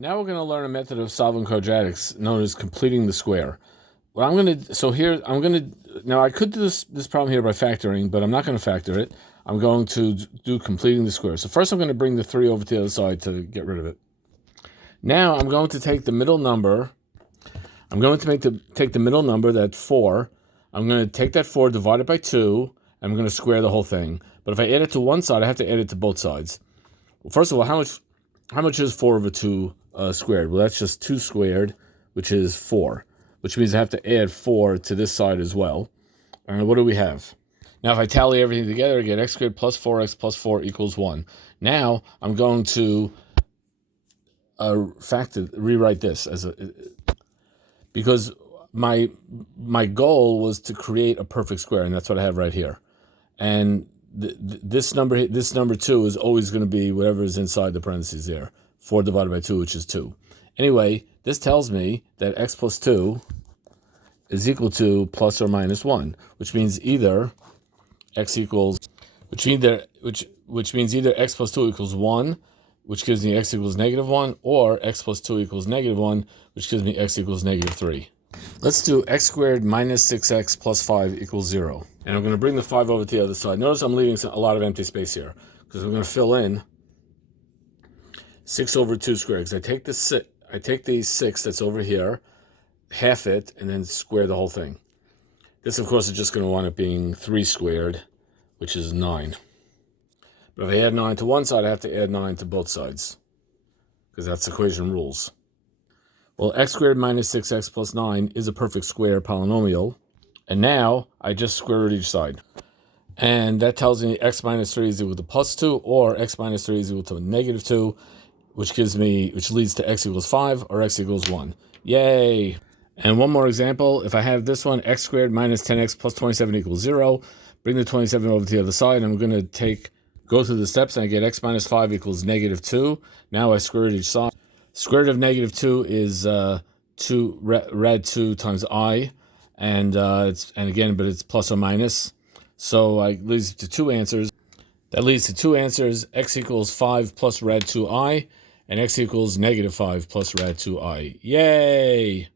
Now we're going to learn a method of solving quadratics known as completing the square. What I'm going to, so here, I'm going to, now I could do this problem here by factoring, but I'm not going to factor it. I'm going to do completing the square. So first I'm going to bring the 3 over to the other side to get rid of it. Now I'm going to take the middle number. I'm going to take the middle number, that's 4. I'm going to take that 4, divide it by 2, and I'm going to square the whole thing. But if I add it to one side, I have to add it to both sides. Well, first of all, how much is 4 over 2 squared? Well, that's just 2 squared, which is 4, which means I have to add 4 to this side as well. And what do we have? Now, if I tally everything together, I get x squared plus 4x plus 4 equals 1. Now, I'm going to rewrite this as because my goal was to create a perfect square, and that's what I have right here. And this number 2 is always going to be whatever is inside the parentheses there. 4 divided by 2, which is 2. Anyway, this tells me that x plus 2 is equal to plus or minus 1, which means either x equals, which means either x plus 2 equals 1, which gives me x equals negative 1, or x plus 2 equals negative 1, which gives me x equals negative 3. Let's do x squared minus 6x plus 5 equals 0. And I'm going to bring the 5 over to the other side. Notice I'm leaving a lot of empty space here, because I'm going to fill in 6 over 2 squared. Because I take the 6 that's over here, half it, and then square the whole thing. This, of course, is just going to wind up being 3 squared, which is 9. But if I add 9 to one side, I have to add 9 to both sides, because that's equation rules. Well, x squared minus 6x plus 9 is a perfect square polynomial. And now I just square root each side. And that tells me x minus 3 is equal to plus 2, or x minus 3 is equal to negative 2, which leads to x equals 5 or x equals 1. Yay! And one more example. If I have this one, x squared minus 10x plus 27 equals 0, bring the 27 over to the other side. I'm going to go through the steps, and I get x minus 5 equals negative 2. Now I square root each side. Square root of negative 2 is 2 rad 2 times I, and it's plus or minus. So it leads to two answers. That leads to two answers: x equals 5 plus rad 2i, and x equals negative 5 plus rad 2i. Yay!